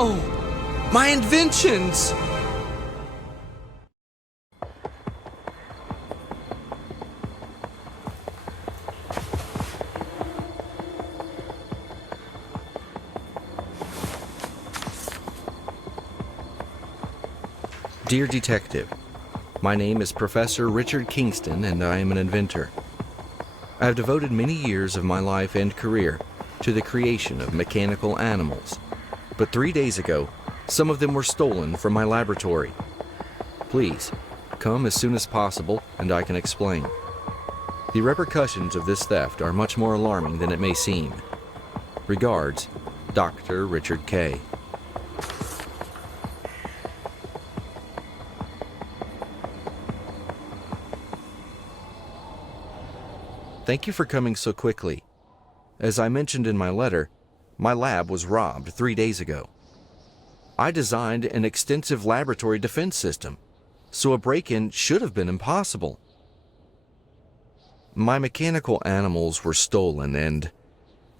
No! My inventions! Dear Detective, my name is Professor Richard Kingston, and I am an inventor. I have devoted many years of my life and career to the creation of mechanical animals, but 3 days ago, some of them were stolen from my laboratory. Please, come as soon as possible and I can explain. The repercussions of this theft are much more alarming than it may seem. Regards, Dr. Richard K. Thank you for coming so quickly. As I mentioned in my letter, my lab was robbed 3 days ago. I designed an extensive laboratory defense system, so a break-in should have been impossible. My mechanical animals were stolen and,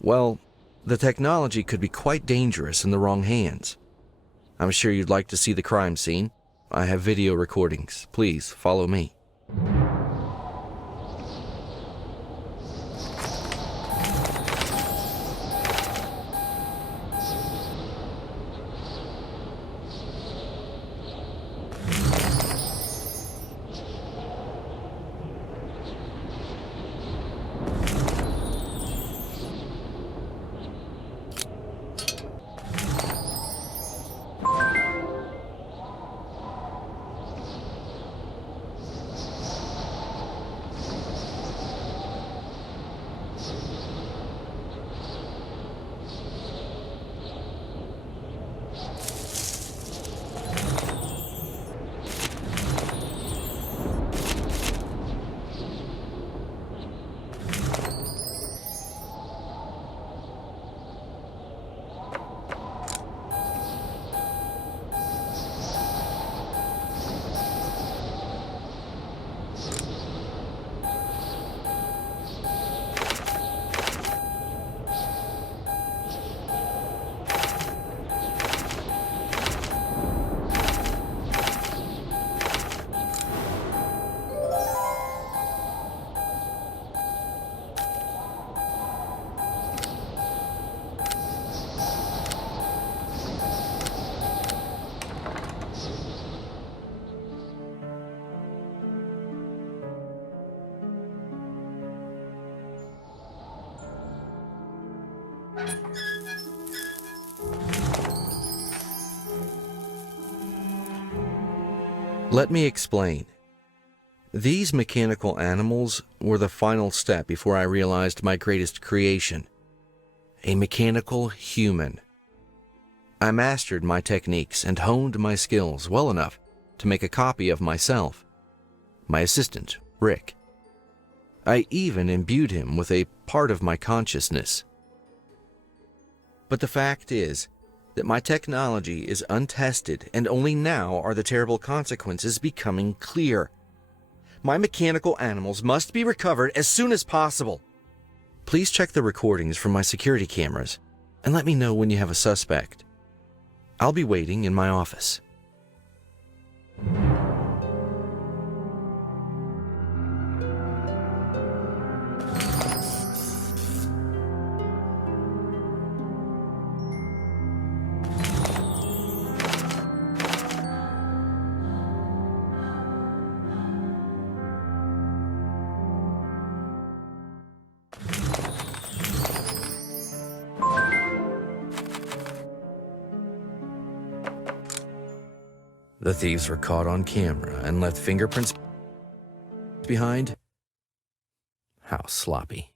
well, the technology could be quite dangerous in the wrong hands. I'm sure you'd like to see the crime scene. I have video recordings. Please follow me. Let me explain. These mechanical animals were the final step before I realized my greatest creation, a mechanical human. I mastered my techniques and honed my skills well enough to make a copy of myself, my assistant, Rick. I even imbued him with a part of my consciousness. But the fact is that my technology is untested, and only now are the terrible consequences becoming clear. My mechanical animals must be recovered as soon as possible. Please check the recordings from my security cameras and let me know when you have a suspect. I'll be waiting in my office. The thieves were caught on camera and left fingerprints behind? How sloppy.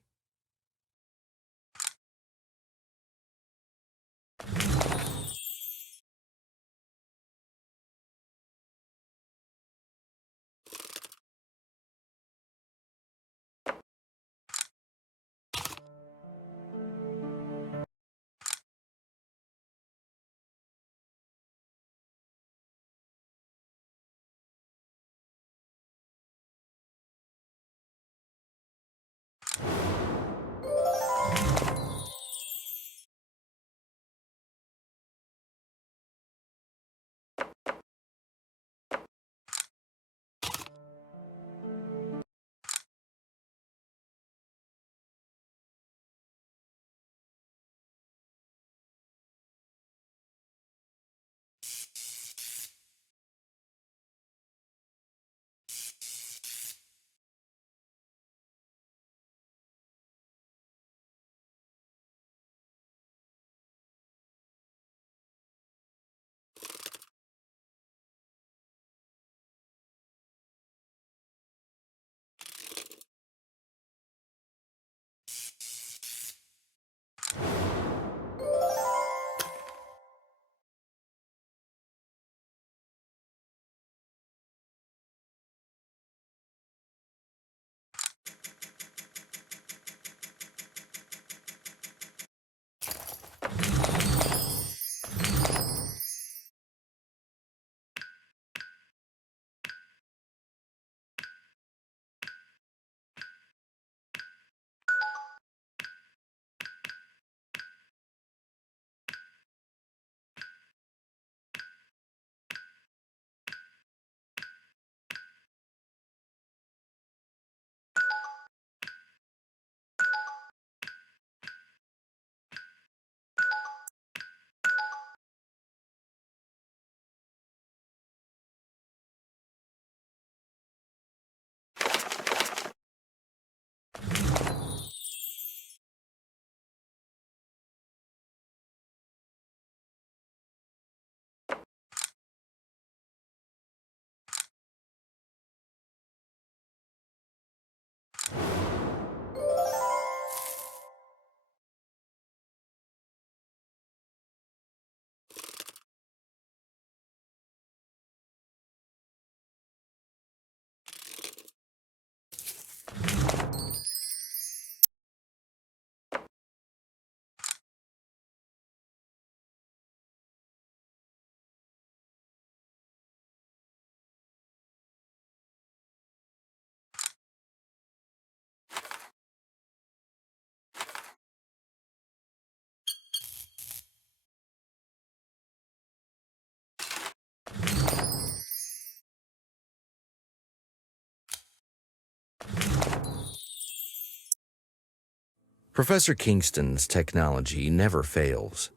Professor Kingston's technology never fails.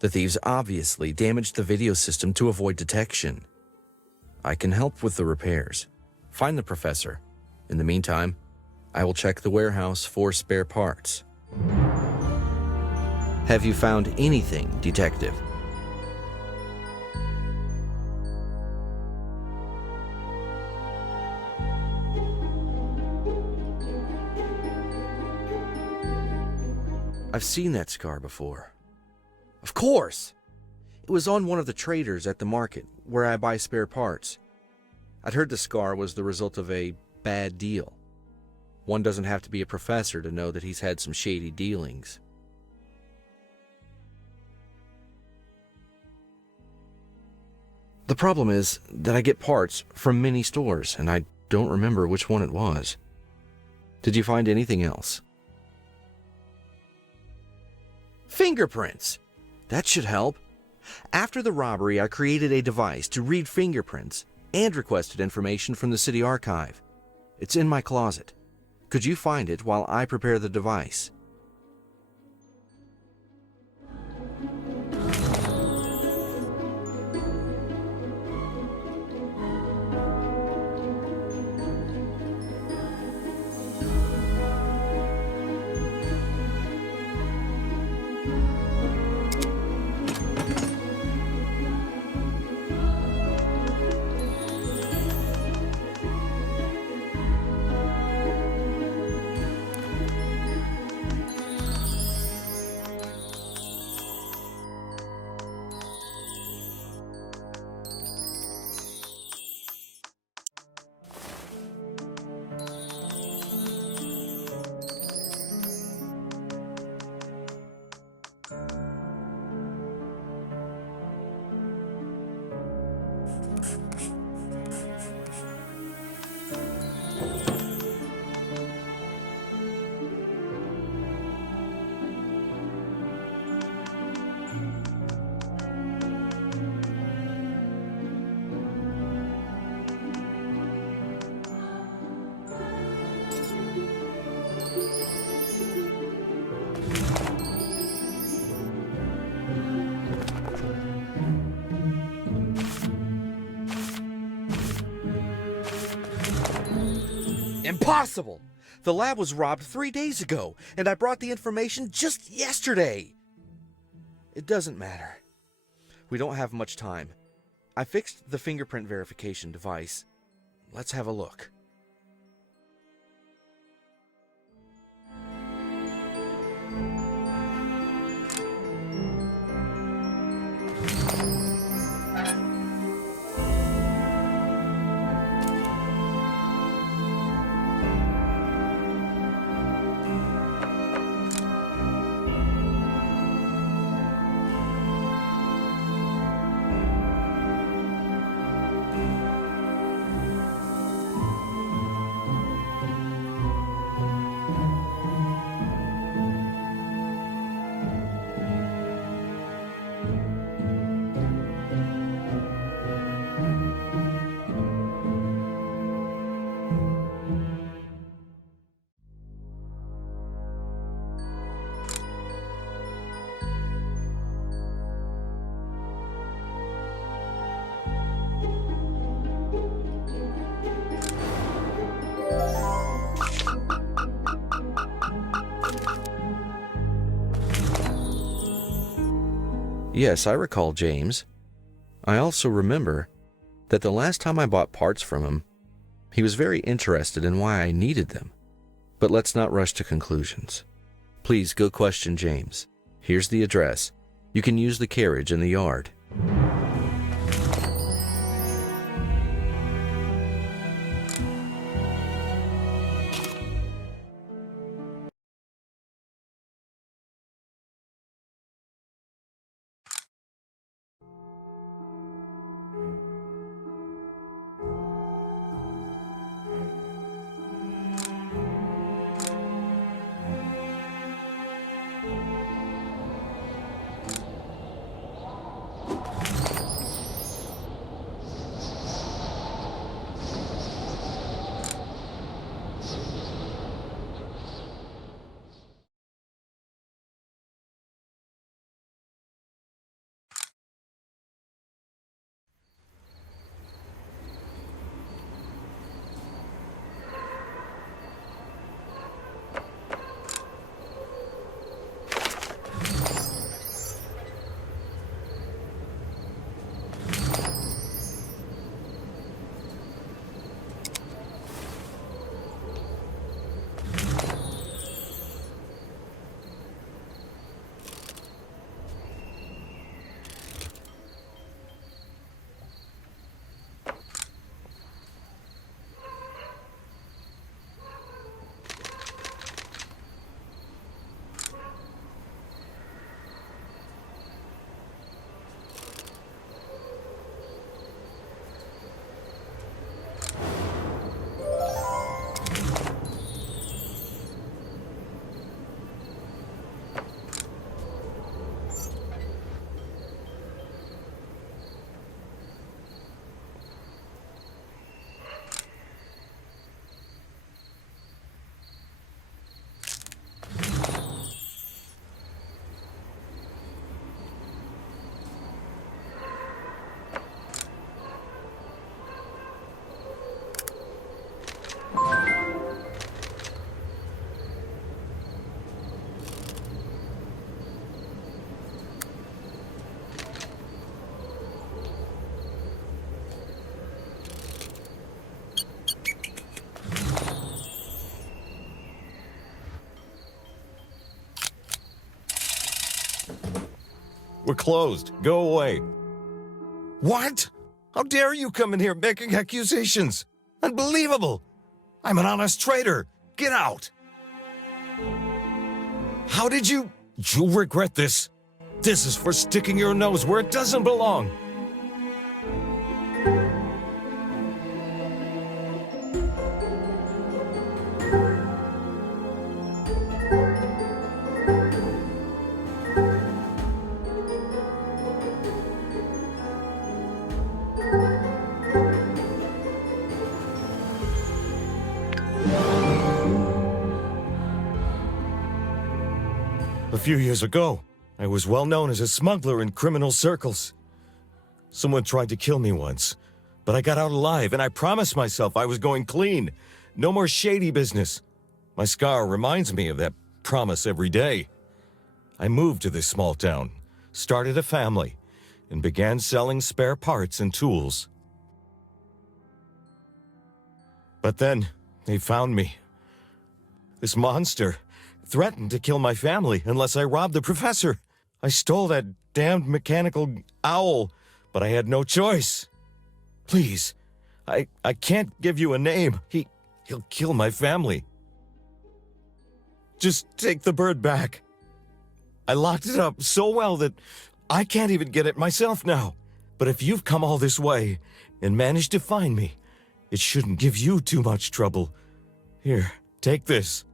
The thieves obviously damaged the video system to avoid detection. I can help with the repairs. Find the professor. In the meantime, I will check the warehouse for spare parts. Have you found anything, Detective? I've seen that scar before. Of course! It was on one of the traders at the market, where I buy spare parts. I'd heard the scar was the result of a bad deal. One doesn't have to be a professor to know that he's had some shady dealings. The problem is that I get parts from many stores, and I don't remember which one it was. Did you find anything else? Fingerprints! That should help. After the robbery, I created a device to read fingerprints and requested information from the city archive. It's in my closet. Could you find it while I prepare the device? Impossible! The lab was robbed 3 days ago, and I brought the information just yesterday. It doesn't matter. We don't have much time. I fixed the fingerprint verification device. Let's have a look. Yes, I recall James. I also remember that the last time I bought parts from him, he was very interested in why I needed them. But let's not rush to conclusions. Please go question James. Here's the address. You can use the carriage in the yard. We're closed. Go away. What? How dare you come in here making accusations? Unbelievable! I'm an honest trader. Get out! How did you... You'll regret this. This is for sticking your nose where it doesn't belong. A few years ago, I was well known as a smuggler in criminal circles. Someone tried to kill me once, but I got out alive and I promised myself I was going clean. No more shady business. My scar reminds me of that promise every day. I moved to this small town, started a family, and began selling spare parts and tools. But then, they found me. This monster threatened to kill my family unless I robbed the professor. I stole that damned mechanical owl, but I had no choice. Please, I can't give you a name. He'll kill my family. Just take the bird back. I locked it up so well that I can't even get it myself now. But if you've come all this way and managed to find me, it shouldn't give you too much trouble. Here, take this.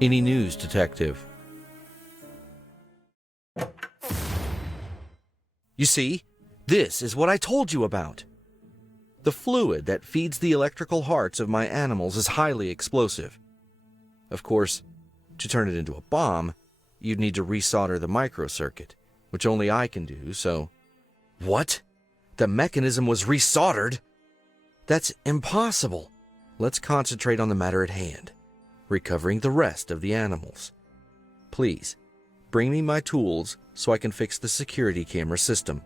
Any news, Detective? You see, this is what I told you about. The fluid that feeds the electrical hearts of my animals is highly explosive. Of course, to turn it into a bomb, you'd need to resolder the microcircuit, which only I can do, so... What? The mechanism was resoldered? That's impossible. Let's concentrate on the matter at hand. recovering the rest of the animals. Please, bring me my tools so I can fix the security camera system.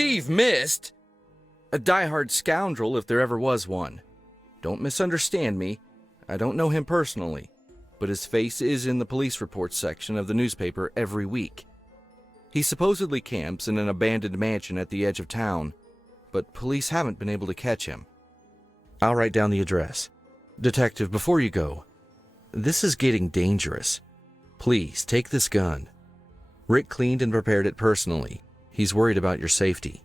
Steve missed? A diehard scoundrel if there ever was one. Don't misunderstand me. I don't know him personally, but his face is in the police reports section of the newspaper every week. He supposedly camps in an abandoned mansion at the edge of town, but police haven't been able to catch him. I'll write down the address. Detective, before you go, this is getting dangerous. Please, take this gun. Rick cleaned and prepared it personally. He's worried about your safety.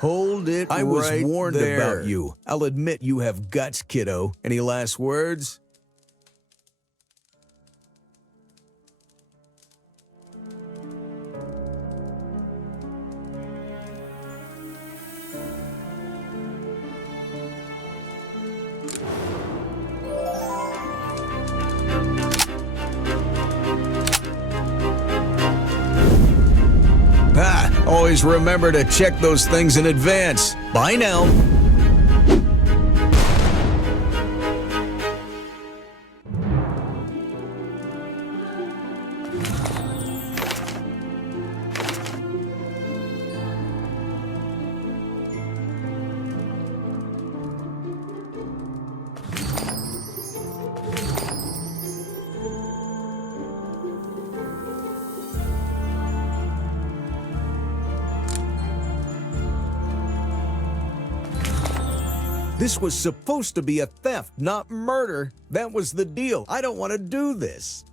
Hold it I was right warned there. about you. I'll admit you have guts, kiddo. Any last words? Always remember to check those things in advance. Bye now. This was supposed to be a theft, not murder. That was the deal. I don't want to do this.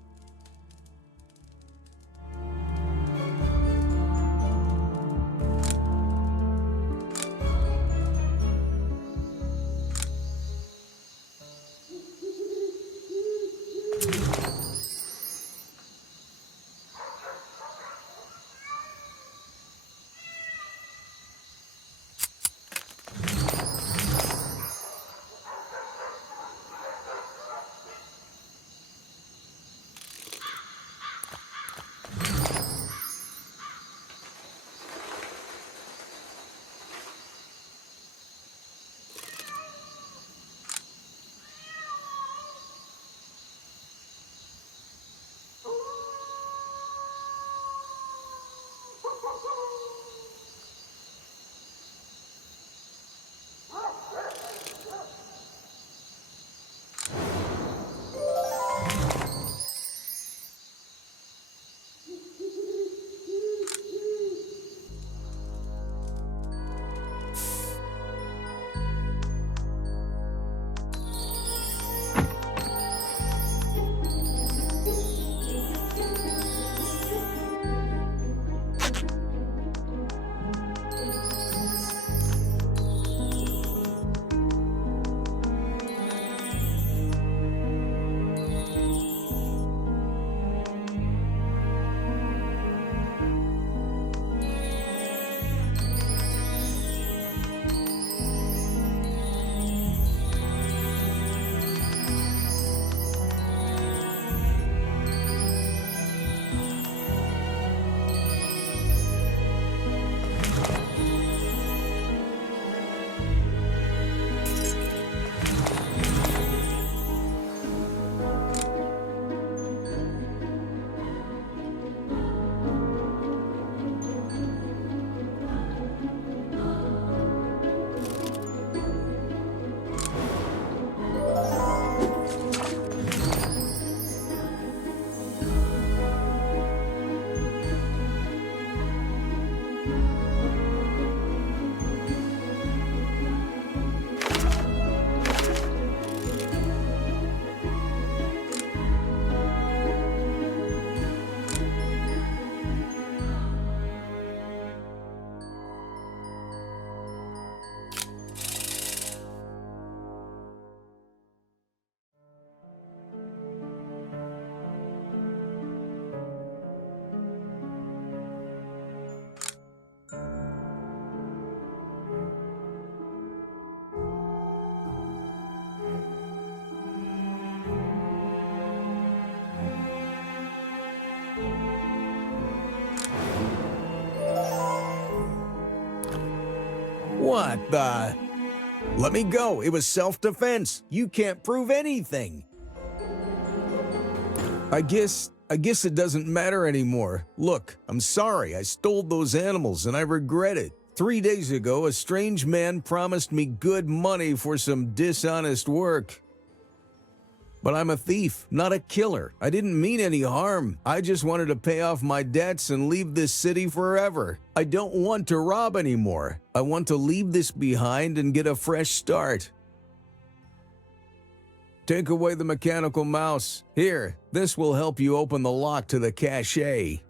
What the? Let me go. It was self-defense. You can't prove anything. I guess it doesn't matter anymore. Look, I'm sorry. I stole those animals and I regret it. 3 days ago, a strange man promised me good money for some dishonest work. But I'm a thief, not a killer. I didn't mean any harm. I just wanted to pay off my debts and leave this city forever. I don't want to rob anymore. I want to leave this behind and get a fresh start. Take away the mechanical mouse. Here, this will help you open the lock to the cache.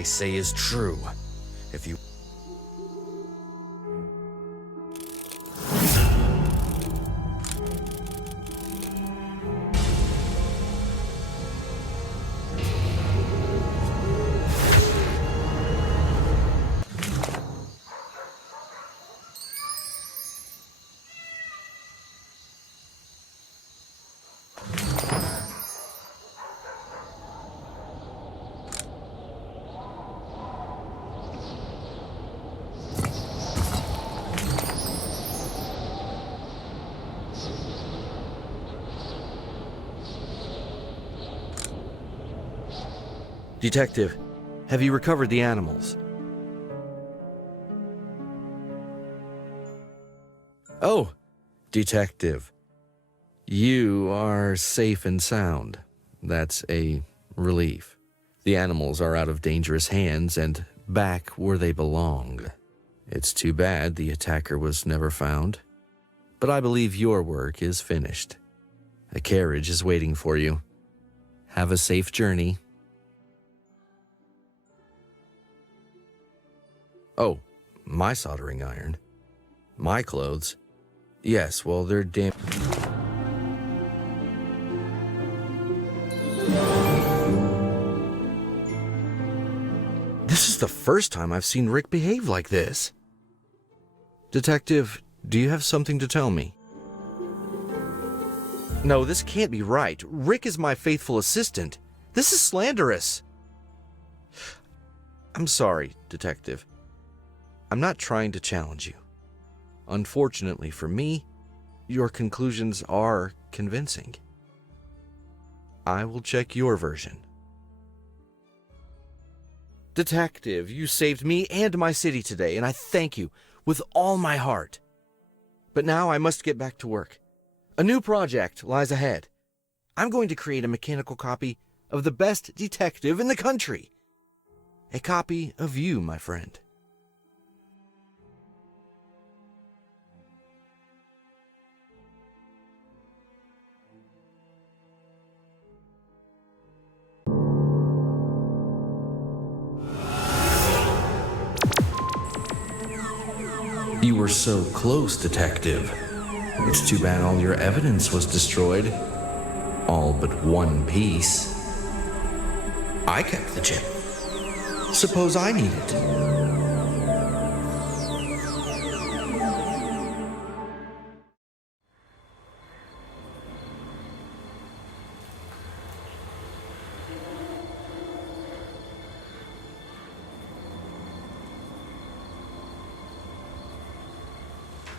they say is true. If you... Detective, have you recovered the animals? Oh, Detective, you are safe and sound. That's a relief. The animals are out of dangerous hands and back where they belong. It's too bad the attacker was never found, but I believe your work is finished. A carriage is waiting for you. Have a safe journey. Oh, my soldering iron. My clothes. Yes, well, they're damp. This is the first time I've seen Rick behave like this. Detective, do you have something to tell me? No, this can't be right. Rick is my faithful assistant. This is slanderous. I'm sorry, Detective. I'm not trying to challenge you. Unfortunately for me, your conclusions are convincing. I will check your version. Detective, you saved me and my city today, and I thank you with all my heart. But now I must get back to work. A new project lies ahead. I'm going to create a mechanical copy of the best detective in the country. A copy of you, my friend. You were so close, Detective. It's too bad all your evidence was destroyed. All but one piece. I kept the chip. Suppose I need it.